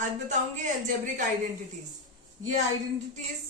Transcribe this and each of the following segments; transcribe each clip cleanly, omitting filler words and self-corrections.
आज बताऊंगी algebraic identities. ये आइडेंटिटीज,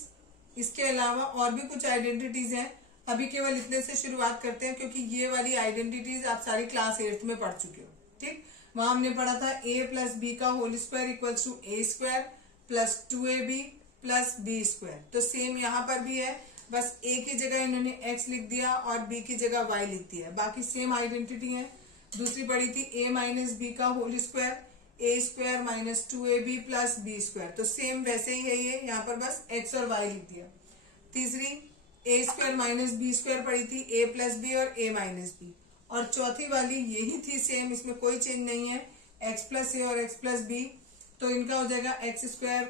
इसके अलावा और भी कुछ आइडेंटिटीज हैं। अभी केवल इतने से शुरुआत करते हैं क्योंकि ये वाली आइडेंटिटीज आप सारी क्लास 8th में पढ़ चुके हो। ठीक, वहां हमने पढ़ा था a प्लस बी का whole square equals to a square plus 2ab plus b square. तो सेम यहाँ पर भी है, बस a की जगह इन्होंने x लिख दिया और b की जगह y लिख दिया, बाकी सेम आइडेंटिटी है। दूसरी पढ़ी थी a माइनस बी का whole square a square minus 2ab plus b square. तो सेम वैसे ही है ये, यहाँ पर बस x और y लिख दिया। तीसरी a square minus b square पढ़ी थी, a प्लस बी और a माइनस बी। और चौथी वाली यही थी सेम, इसमें कोई चेंज नहीं है, x प्लस ए और x प्लस बी। तो इनका हो जाएगा एक्स स्क्वायर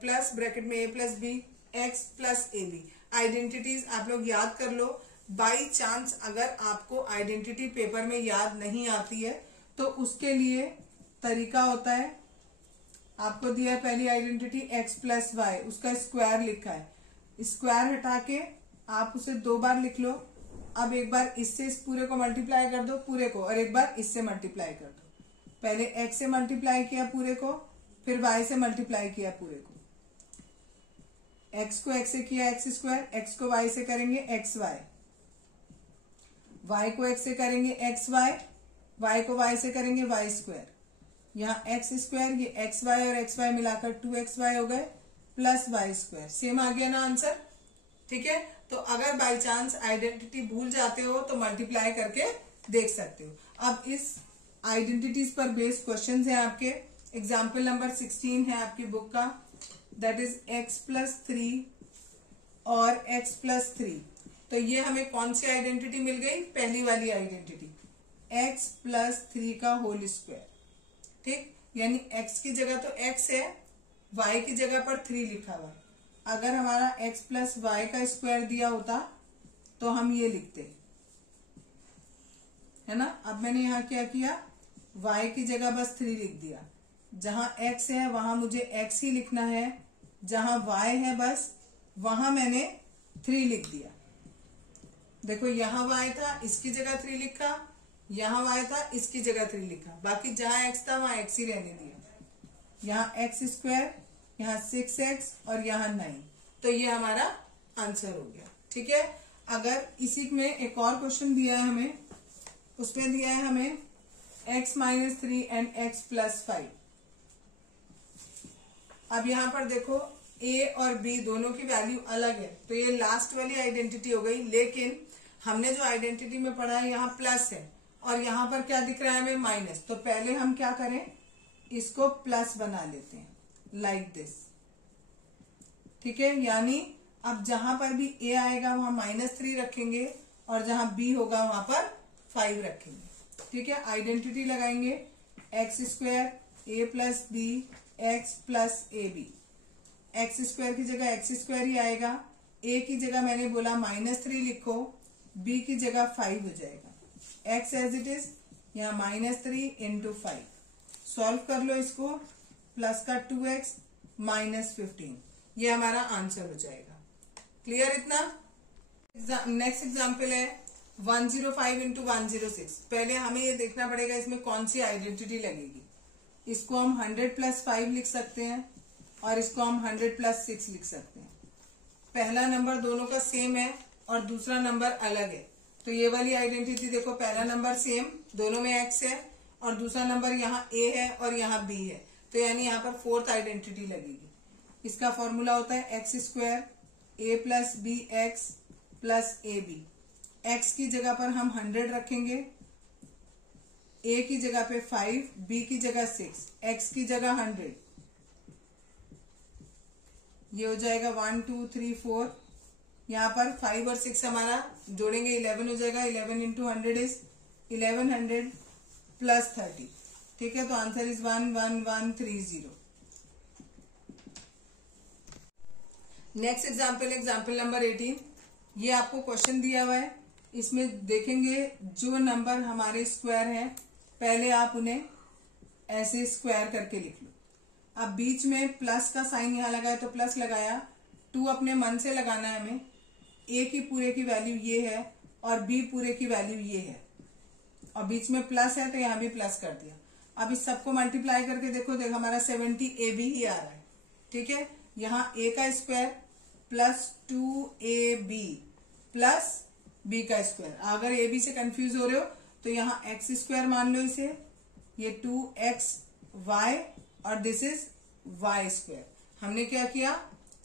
प्लस ब्रैकेट में a plus b x plus a b. Identities आप लोग याद कर लो। बाई चांस अगर आपको आइडेंटिटी पेपर में याद नहीं आती है तो उसके लिए तरीका होता है, आपको दिया है पहली आइडेंटिटी x प्लस वाई, उसका स्क्वायर लिखा है, स्क्वायर हटा के आप उसे 2 बार लिख लो। अब एक बार इससे इस पूरे को मल्टीप्लाई कर दो पूरे को, और एक बार इससे मल्टीप्लाई कर दो। पहले x से मल्टीप्लाई किया पूरे को, फिर y से मल्टीप्लाई किया पूरे को। x को x से किया एक्स स्क्वायर, x को y से करेंगे एक्स वाई, y को x से करेंगे एक्स वाई, y को y से करेंगे वाई स्क्वायर। यहाँ एक्स स्क्वायर, ये एक्स वाई और एक्स वाई मिलाकर 2xy हो गए प्लस वाई स्क्वायर। सेम आ गया ना आंसर। ठीक है, तो अगर बाई चांस आइडेंटिटी भूल जाते हो तो मल्टीप्लाई करके देख सकते हो। अब इस आइडेंटिटीज पर बेस्ड क्वेश्चन है आपके। एग्जाम्पल नंबर 16 है आपकी बुक का, दैट इज x प्लस 3 और x प्लस 3। तो ये हमें कौन सी आइडेंटिटी मिल गई? पहली वाली आइडेंटिटी, x प्लस 3 का होल स्क्वायर। ठीक, यानी x की जगह तो x है, y की जगह पर 3 लिखा हुआ है। अगर हमारा x प्लस वाई का स्क्वायर दिया होता तो हम ये लिखते, है ना। अब मैंने यहाँ क्या किया, y की जगह बस 3 लिख दिया। जहां x है वहां मुझे x ही लिखना है, जहां y है बस वहां मैंने 3 लिख दिया। देखो यहाँ y था, इसकी जगह 3 लिखा, यहाँ y था, इसकी जगह 3 लिखा, बाकी जहां x था वहां x ही रहने दिया। यहाँ x स्क्वायर, यहाँ 6x और यहाँ 9। तो ये हमारा आंसर हो गया। ठीक है, अगर इसी में एक और क्वेश्चन दिया है हमें, उसमें दिया है हमें x minus 3 and x plus 5। अब यहाँ पर देखो a और b दोनों की वैल्यू अलग है, तो ये लास्ट वाली आइडेंटिटी हो गई। लेकिन हमने जो आइडेंटिटी में पढ़ा है यहाँ प्लस है और यहाँ पर क्या दिख रहा है हमें? माइनस। तो पहले हम क्या करें, इसको प्लस बना लेते हैं, लाइक दिस। ठीक है, यानी अब जहां पर भी a आएगा वहां -3 रखेंगे और जहां b होगा वहां पर 5 रखेंगे। ठीक है, आइडेंटिटी लगाएंगे, x square a plus b x plus a b. X square की जगह एक्स स्क्वायर ही आएगा, a की जगह मैंने बोला -3 लिखो, b की जगह 5 हो जाएगा। x एज इट इज, यहाँ -3 इंटू 5। सॉल्व कर लो इसको, प्लस का 2x माइनस 15, ये हमारा आंसर हो जाएगा। क्लियर इतना? नेक्स्ट एग्जाम्पल है 105 इंटू 106। पहले हमें ये देखना पड़ेगा इसमें कौन सी आइडेंटिटी लगेगी। इसको हम 100 प्लस 5 लिख सकते हैं और इसको हम 100 प्लस 6 लिख सकते हैं। पहला नंबर दोनों का सेम है और दूसरा नंबर अलग है, तो ये वाली आइडेंटिटी देखो, पहला नंबर सेम, दोनों में x है, और दूसरा नंबर यहाँ a है और यहाँ b है, तो यानी यहाँ पर 4th आइडेंटिटी लगेगी। इसका फॉर्मूला होता है x square a plus b x plus a b. X की जगह पर हम 100 रखेंगे, a की जगह पे 5, b की जगह 6, x की जगह 100। ये हो जाएगा 1 2 3 4, यहाँ पर 5 और 6 हमारा जोड़ेंगे 11 हो जाएगा। 11 इंटू 100 इज 1100 प्लस 30। ठीक है, तो answer is 11130। Next example, example number 18। ये आपको क्वेश्चन दिया हुआ है, इसमें देखेंगे जो नंबर हमारे स्क्वायर हैं, पहले आप उन्हें ऐसे स्क्वायर करके लिख लो। अब बीच में प्लस का साइन यहाँ लगाया तो प्लस लगाया, 2 अपने मन से लगाना है हमें। a की पूरे की वैल्यू ये है और b पूरे की वैल्यू ये है, और बीच में प्लस है तो यहाँ भी प्लस कर दिया। अब इस सबको मल्टीप्लाई करके देखो, देखो हमारा 70ab ही आ रहा है। ठीक है, यहाँ a का square plus 2ab plus b का स्क्वायर। अगर ab से कंफ्यूज हो रहे हो तो यहाँ x स्क्वायर मान लो इसे, ये 2xy और दिस इज y स्क्वायर। हमने क्या किया,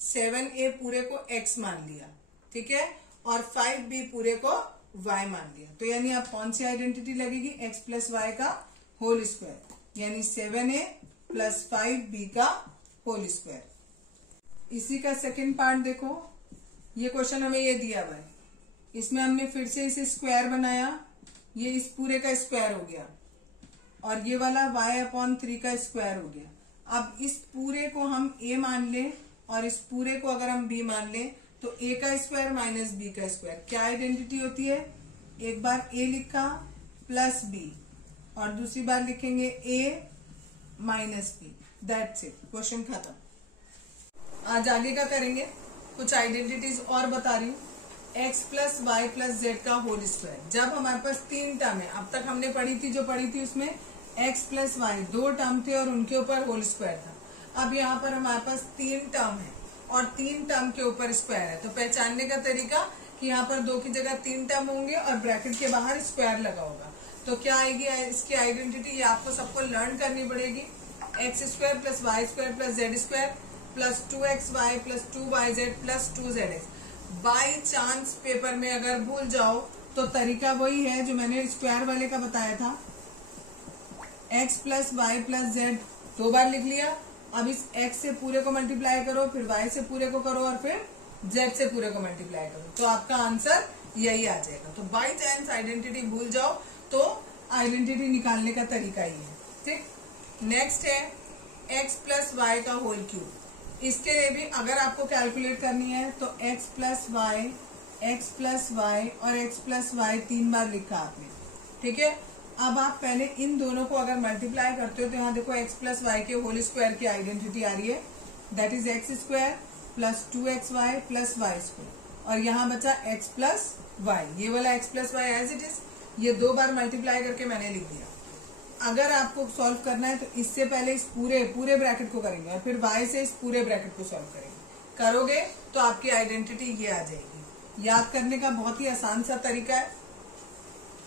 7a पूरे को x मान लिया, ठीक है, और 5b पूरे को y मान लिया। तो यानी अब कौन सी आइडेंटिटी लगेगी, x प्लस वाई का होल स्क्वायर, यानी 7a प्लस 5b का होल स्क्वायर। इसी का सेकंड पार्ट देखो, ये क्वेश्चन हमें ये दिया हुआ है, इसमें हमने फिर से इसे स्क्वायर बनाया, ये इस पूरे का स्क्वायर हो गया और ये वाला y/3 का स्क्वायर हो गया। अब इस पूरे को हम a मान लें और इस पूरे को अगर हम b मान लें तो a का स्क्वायर माइनस b का स्क्वायर क्या आइडेंटिटी होती है, एक बार a लिखा प्लस b और दूसरी बार लिखेंगे a minus b, that's it, question खत्म। आज आगे का करेंगे, कुछ आइडेंटिटीज और बता रही हूँ। x plus y plus z का होल स्क्वायर, जब हमारे पास 3 टर्म है, अब तक हमने पढ़ी थी जो पढ़ी थी उसमें x प्लस वाई 2 टर्म थे और उनके ऊपर होल स्क्वायर था। अब यहाँ पर हमारे पास 3 टर्म है और 3 टर्म के ऊपर स्क्वायर है, तो पहचानने का तरीका कि यहाँ पर 2 की जगह 3 टर्म होंगे और ब्रैकेट के बाहर स्क्वायर लगा होगा, तो क्या आएगी इसकी आइडेंटिटी, ये आपको सबको लर्न करनी पड़ेगी। X square plus y square plus z square plus 2xy plus 2yz plus 2zx। By chance paper में अगर भूल जाओ तो तरीका वही है जो मैंने स्क्वायर वाले का बताया था, x plus y plus z 2 बार लिख लिया। अब इस x से पूरे को मल्टीप्लाई करो, फिर y से पूरे को करो और फिर z से पूरे को मल्टीप्लाई करो, तो आपका आंसर यही आ जाएगा। तो बाई चांस आइडेंटिटी भूल जाओ तो आइडेंटिटी निकालने का तरीका ही है, ठीक। नेक्स्ट है x प्लस वाई का होल क्यूब। इसके लिए भी अगर आपको कैलकुलेट करनी है तो x प्लस वाई और x प्लस वाई 3 बार लिखा आपने, ठीक है। अब आप पहले इन दोनों को अगर मल्टीप्लाई करते हो तो यहाँ देखो x प्लस वाई के होल स्क्वायर की आइडेंटिटी आ रही है, that is x square plus 2xy plus y square, और यहाँ बचा x प्लस वाई, ये वाला x plus y as it is, ये 2 बार मल्टीप्लाई करके मैंने लिख दिया। अगर आपको सॉल्व करना है तो इससे पहले इस पूरे ब्रैकेट को करेंगे और फिर y से इस पूरे ब्रैकेट को सॉल्व करेंगे। करोगे तो आपकी आइडेंटिटी ये आ जाएगी। याद करने का बहुत ही आसान सा तरीका है,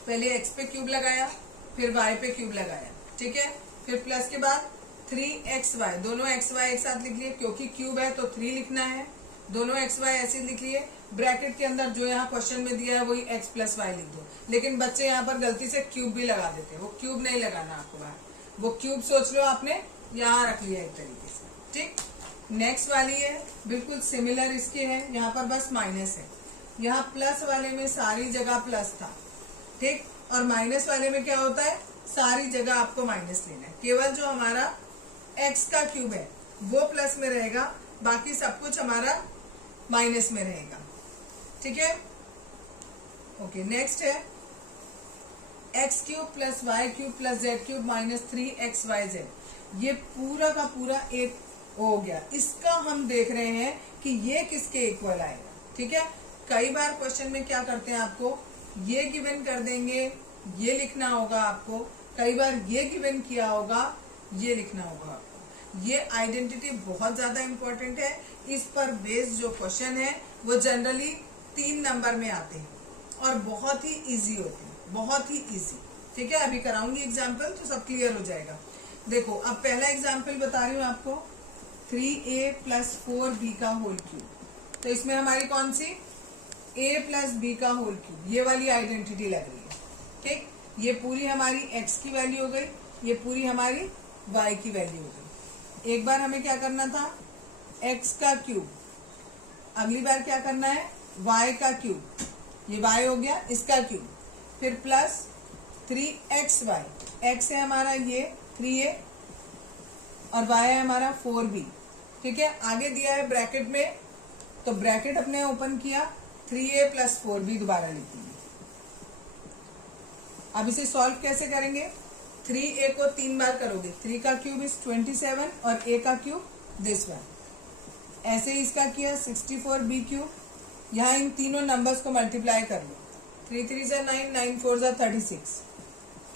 पहले x पे क्यूब लगाया, फिर y पे क्यूब लगाया, ठीक है, फिर प्लस के बाद 3xy, दोनों xy एक साथ लिख लिए, क्योंकि क्यूब है तो 3 लिखना है, दोनों xy ऐसे लिख लिए। ब्रैकेट के अंदर जो यहाँ क्वेश्चन में दिया है वही x प्लस वाई लिख दो, लेकिन बच्चे यहाँ पर गलती से क्यूब भी लगा देते हैं, वो क्यूब नहीं लगाना आपको बाहर, वो क्यूब सोच लो आपने यहाँ रख लिया एक तरीके से, ठीक। नेक्स्ट वाली है बिल्कुल सिमिलर इसके है, यहाँ पर बस माइनस है, यहाँ प्लस वाले में सारी जगह प्लस था, ठीक, और माइनस वाले में क्या होता है, सारी जगह आपको माइनस लेना है, केवल जो हमारा x का क्यूब है वो प्लस में रहेगा, बाकी सब कुछ हमारा माइनस में रहेगा, ठीक है। ओके, नेक्स्ट है x cube plus y cube plus z cube minus 3xyz, ये पूरा का पूरा एक हो गया। इसका हम देख रहे हैं कि ये किसके इक्वल आएगा, ठीक है। कई बार क्वेश्चन में क्या करते हैं, आपको ये गिवन कर देंगे, ये लिखना होगा आपको, कई बार ये गिवन किया होगा, ये लिखना होगा आपको। ये आइडेंटिटी बहुत ज्यादा इंपॉर्टेंट है, इस पर बेस्ड जो क्वेश्चन है वो जनरली 3 नंबर में आते हैं और बहुत ही इजी होते हैं, बहुत ही इजी, ठीक है। अभी कराऊंगी एग्जाम्पल तो सब क्लियर हो जाएगा। देखो अब पहला एग्जाम्पल बता रही हूँ आपको, 3a प्लस 4b का होल क्यूब, तो इसमें हमारी कौन सी a प्लस b का होल क्यूब, ये वाली आइडेंटिटी लग रही है, ठीक। ये पूरी हमारी x की वैल्यू हो गई, ये पूरी हमारी y की वैल्यू हो गई। एक बार हमें क्या करना था, x का क्यूब, अगली बार क्या करना है y का क्यूब, ये y हो गया, इसका क्यूब, फिर प्लस 3xy, x है हमारा ये 3a और y है हमारा 4b, ठीक है। आगे दिया है ब्रैकेट में, तो ब्रैकेट अपने ओपन किया, 3a प्लस 4b दोबारा लिख दिए। अब इसे सॉल्व कैसे करेंगे, 3a को 3 बार करोगे, 3 का क्यूब इज 27 और a का क्यूब दिस वन, ऐसे ही इसका किया 64b क्यूब, यहाँ इन तीनों नंबर्स को मल्टीप्लाई कर लो, 3 3 9 9 4 36,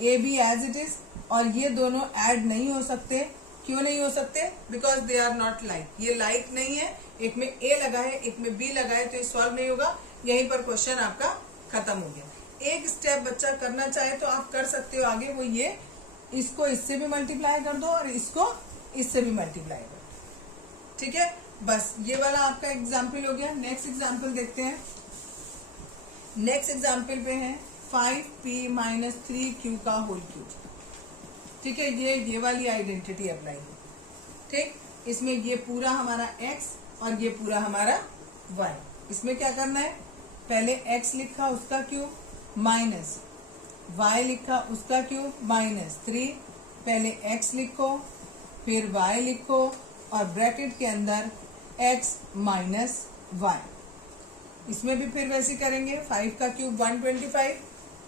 a b as it is और ये दोनों ऐड नहीं हो सकते। क्यों नहीं हो सकते? Because they are not like. ये लाइक नहीं है, एक में ए लगा है एक में बी लगा है, तो ये सॉल्व नहीं होगा। यहीं पर क्वेश्चन आपका खत्म हो गया। एक स्टेप बच्चा करना चाहे तो आप कर सकते हो आगे, वो ये इसको इससे भी मल्टीप्लाई कर दो और इसको इससे भी मल्टीप्लाई कर दो। ठीक है, बस ये वाला आपका एग्जाम्पल हो गया। नेक्स्ट एग्जाम्पल देखते हैं। नेक्स्ट एग्जाम्पल पे है 5p माइनस 3q का होल क्यूब। ठीक है, ये वाली आइडेंटिटी अप्लाई है। ठीक, इसमें ये पूरा हमारा x और ये पूरा हमारा y। इसमें क्या करना है, पहले x लिखा उसका क्यूब माइनस y लिखा उसका क्यूब माइनस 3। पहले x लिखो फिर y लिखो और ब्रैकेट के अंदर x माइनस y। इसमें भी फिर वैसे करेंगे। 5 का क्यूब 125,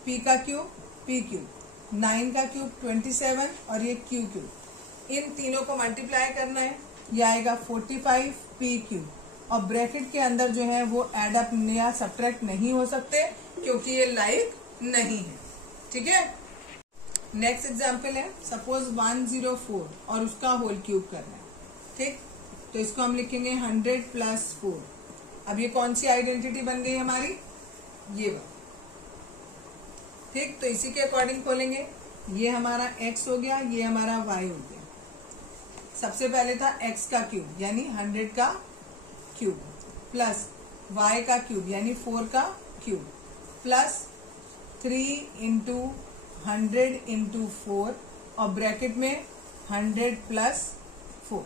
p का क्यूब p क्यूब, 9 का क्यूब 27 और ये q क्यूब। इन तीनों को मल्टीप्लाई करना है, ये आएगा 45 p क्यूब। और ब्रैकेट के अंदर जो है वो एड अप या सब्ट्रैक्ट नहीं हो सकते क्योंकि ये लाइक नहीं है। ठीक है, नेक्स्ट एग्जाम्पल है सपोज 104 और उसका होल क्यूब करना है। ठीक, तो इसको हम लिखेंगे 100 प्लस 4। अब ये कौन सी आइडेंटिटी बन गई हमारी, ये वाली। ठीक, तो इसी के अकॉर्डिंग खोलेंगे। ये हमारा x हो गया, ये हमारा y हो गया। सबसे पहले था x का क्यूब यानी 100 का क्यूब प्लस y का क्यूब यानी 4 का क्यूब प्लस 3 इंटू 100 इंटू 4 और ब्रैकेट में 100 प्लस 4।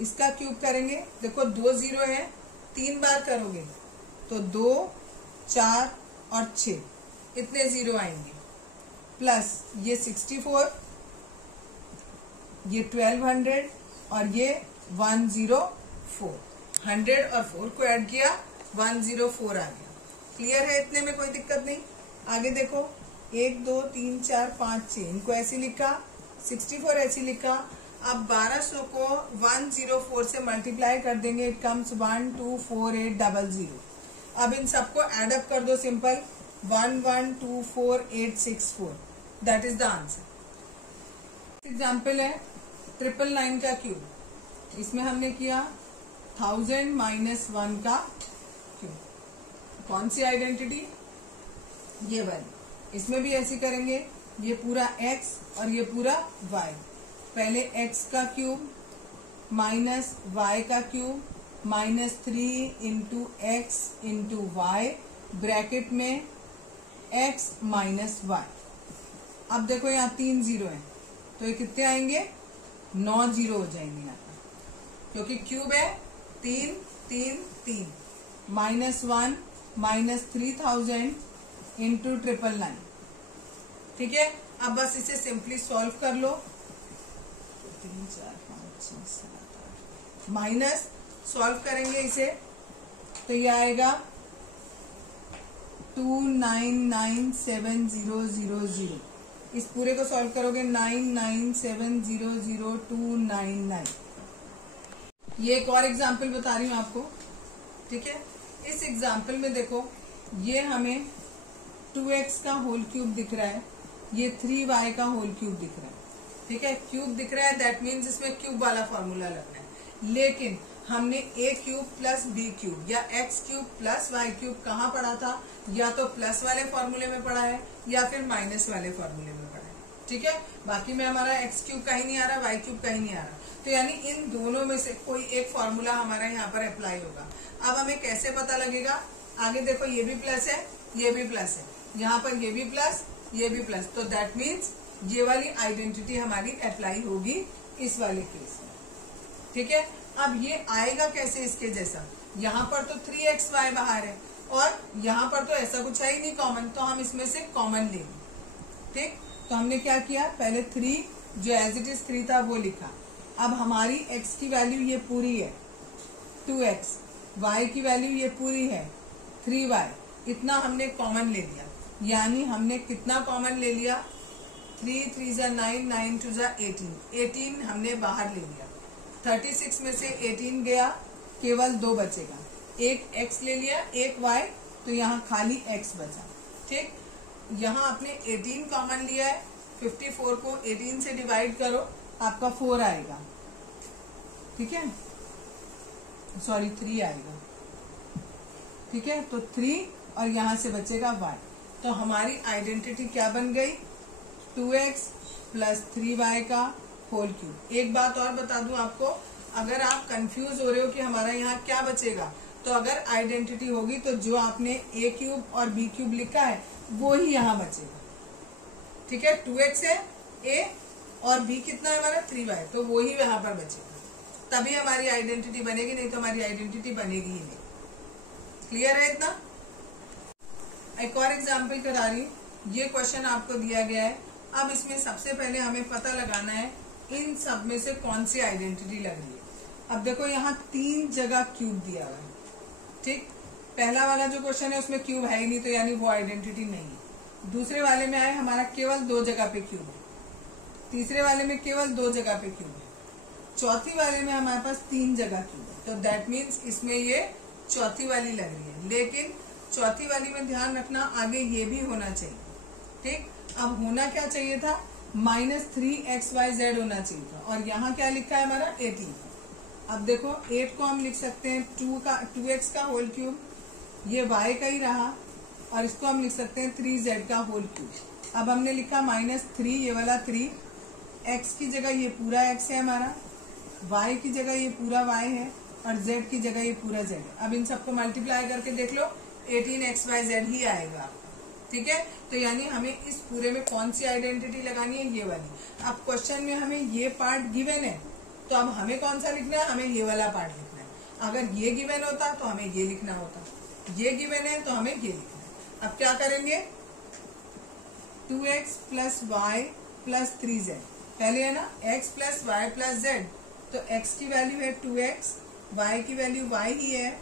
इसका क्यूब करेंगे। देखो 2 0 है, 3 बार करोगे तो 2, 4 और 6 इतने 0 आएंगे प्लस ये 64, ये 1200 और ये 104। 100 और 4 को ऐड किया 104 आ गया। क्लियर है? इतने में कोई दिक्कत नहीं। आगे देखो 1 2 3 4 5 6 इनको ऐसे लिखा, 64 ऐसे लिखा। अब 1200 को 104 से मल्टीप्लाई कर देंगे, इट कम्स 1248000। अब इन सबको एड अप कर दो simple, 1124864। That is the answer. Example है 999 का क्यूब। इसमें हमने किया 1000 माइनस 1 का क्यूब। कौन सी आइडेंटिटी, ये वाली। इसमें भी ऐसे करेंगे, ये पूरा x और ये पूरा y। पहले x का क्यूब माइनस y का cube minus 3 into x into y bracket में x माइनस y। अब देखो यहाँ 3 0 है तो ये कितने आएंगे, 9 0 हो जाएंगे यहाँ पर, क्योंकि क्यूब है 3 3 3 माइनस 1 माइनस 3000 इंटू 999। ठीक है, अब बस इसे सिंपली सॉल्व कर लो। 3 4 5 6 7 8 माइनस सॉल्व करेंगे इसे तो ये आएगा 2997000। इस पूरे को सॉल्व करोगे 997000299। ये एक और एग्जाम्पल बता रही हूँ आपको। ठीक है, इस एग्जाम्पल में देखो ये हमें 2x का होल क्यूब दिख रहा है, ये 3y का होल क्यूब दिख रहा है। ठीक है, क्यूब दिख रहा है, दैट मीन्स इसमें क्यूब वाला फॉर्मूला लगना है। लेकिन हमने a cube plus b cube या x cube plus y cube कहाँ पढ़ा था, या तो प्लस वाले फॉर्मूले में पढ़ा है या फिर माइनस वाले फॉर्मूले में पढ़ा है। ठीक है, बाकी में हमारा x क्यूब कहीं नहीं आ रहा, y क्यूब कहीं नहीं आ रहा, तो यानी इन दोनों में से कोई एक फॉर्मूला हमारा यहाँ पर अप्लाई होगा। अब हमें कैसे पता लगेगा, आगे देखो ये भी प्लस है ये भी प्लस है, यहाँ पर ये भी प्लस ये भी प्लस, तो दैट मीन्स ये वाली आइडेंटिटी हमारी अप्लाई होगी इस वाले केस में। ठीक है, अब ये आएगा कैसे इसके जैसा, यहाँ पर तो 3xy बाहर है और यहाँ पर तो ऐसा कुछ है ही नहीं कॉमन, तो हम इसमें से कॉमन लेंगे। ठीक, तो हमने क्या किया, पहले 3 जो एज इट इज 3 था वो लिखा। अब हमारी x की वैल्यू ये पूरी है 2x, y की वैल्यू ये पूरी है 3y, इतना हमने कॉमन ले लिया। यानी हमने कितना कॉमन ले लिया, 3 3 जा 9 9 2 जा 18 हमने बाहर ले लिया। 36 में से 18 गया, केवल 2 बचेगा, एक x ले लिया एक y, तो यहाँ खाली x बचा। ठीक, यहाँ आपने 18 कॉमन लिया है, 54 को 18 से डिवाइड करो, आपका 4 आएगा, ठीक है, सॉरी 3 आएगा, ठीक है। तो 3 और यहां से बचेगा y। तो हमारी आइडेंटिटी क्या बन गई, 2x प्लस 3y का होल क्यूब। एक बात और बता दूं आपको, अगर आप कंफ्यूज हो रहे हो कि हमारा यहाँ क्या बचेगा, तो अगर आइडेंटिटी होगी तो जो आपने a क्यूब और b क्यूब लिखा है वो ही यहाँ बचेगा, ठीक है। 2x है a और b कितना है हमारा 3y, तो वो ही यहाँ पर बचेगा, तभी हमारी आइडेंटिटी बनेगी, नहीं तो हमारी आइडेंटिटी बनेगी ही नहीं। क्लियर है इतना। एक और एग्जाम्पल करा रही हूँ। ये क्वेश्चन आपको दिया गया है। अब इसमें सबसे पहले हमें पता लगाना है इन सब में से कौन सी आइडेंटिटी लग रही है। अब देखो यहाँ 3 जगह क्यूब दिया हुआ है, ठीक। पहला वाला जो क्वेश्चन है उसमें क्यूब है ही नहीं, तो यानी वो आइडेंटिटी नहीं है। दूसरे वाले में आए हमारा केवल 2 जगह पे क्यूब है, तीसरे वाले में केवल 2 जगह पे क्यूब है, चौथी वाले में हमारे पास 3 जगह क्यूब है। तो दैट मीन्स इसमें ये चौथी वाली लग रही है, लेकिन चौथी वाली में ध्यान रखना आगे ये भी होना चाहिए, ठीक। अब होना क्या चाहिए था, -3xyz होना चाहिए था, और यहाँ क्या लिखा है हमारा 18। अब देखो 8 को हम लिख सकते हैं 2x का होल क्यूब, ये y का ही रहा, और इसको हम लिख सकते हैं 3z का होल क्यूब। अब हमने लिखा -3, ये वाला 3, x की जगह ये पूरा x है हमारा, y की जगह ये पूरा y है, और z की जगह ये पूरा z है। अब इन सबको मल्टीप्लाई करके देख लो, 18xyz ही आएगा, ठीक है। तो यानी हमें इस पूरे में कौन सी आइडेंटिटी लगानी है, ये वाली। अब क्वेश्चन में हमें ये पार्ट गिवन है, तो अब हमें कौन सा लिखना है, हमें ये वाला पार्ट लिखना है। अगर ये गिवन होता तो हमें ये लिखना होता, ये गिवन है तो हमें ये लिखना है। अब क्या करेंगे, 2x plus y plus 3z, पहले है ना x plus y plus z, तो x की वैल्यू है 2x, y की वैल्यू y ही है,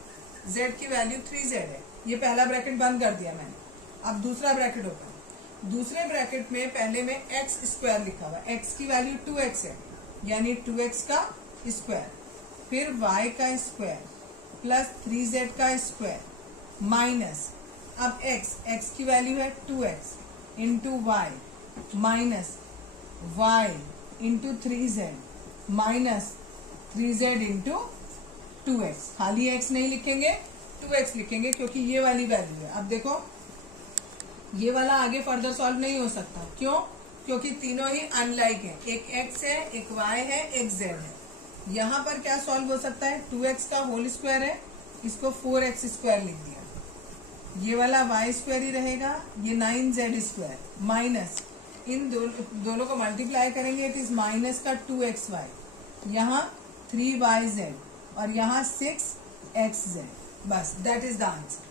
z की वैल्यू 3z है। ये पहला ब्रैकेट बंद कर दिया मैंने। अब दूसरा ब्रैकेट ओपन, दूसरे ब्रैकेट में पहले में एक्स स्क्वायर लिखा हुआ, x की वैल्यू 2x है, यानी 2x का स्क्वायर, फिर y का स्क्वायर प्लस 3z का स्क्वायर माइनस, अब x की वैल्यू है 2x into y minus y into 3z minus 3z into 2x। खाली x नहीं लिखेंगे, 2x लिखेंगे, क्योंकि ये वाली वैल्यू है। अब देखो ये वाला आगे फर्दर सॉल्व नहीं हो सकता, क्यों, क्योंकि तीनों ही अनलाइक है, एक x है, एक y है, एक z है। यहाँ पर क्या सॉल्व हो सकता है, 2x का होल स्क्वायर है, इसको 4x स्क्वायर लिख दिया, ये वाला y स्क्वायर ही रहेगा, ये 9z स्क्वायर माइनस इन दोनों को मल्टीप्लाई करेंगे, इट इज माइनस का 2xy, यहाँ 3yz और यहाँ 6xz, बस दैट इज द आंसर।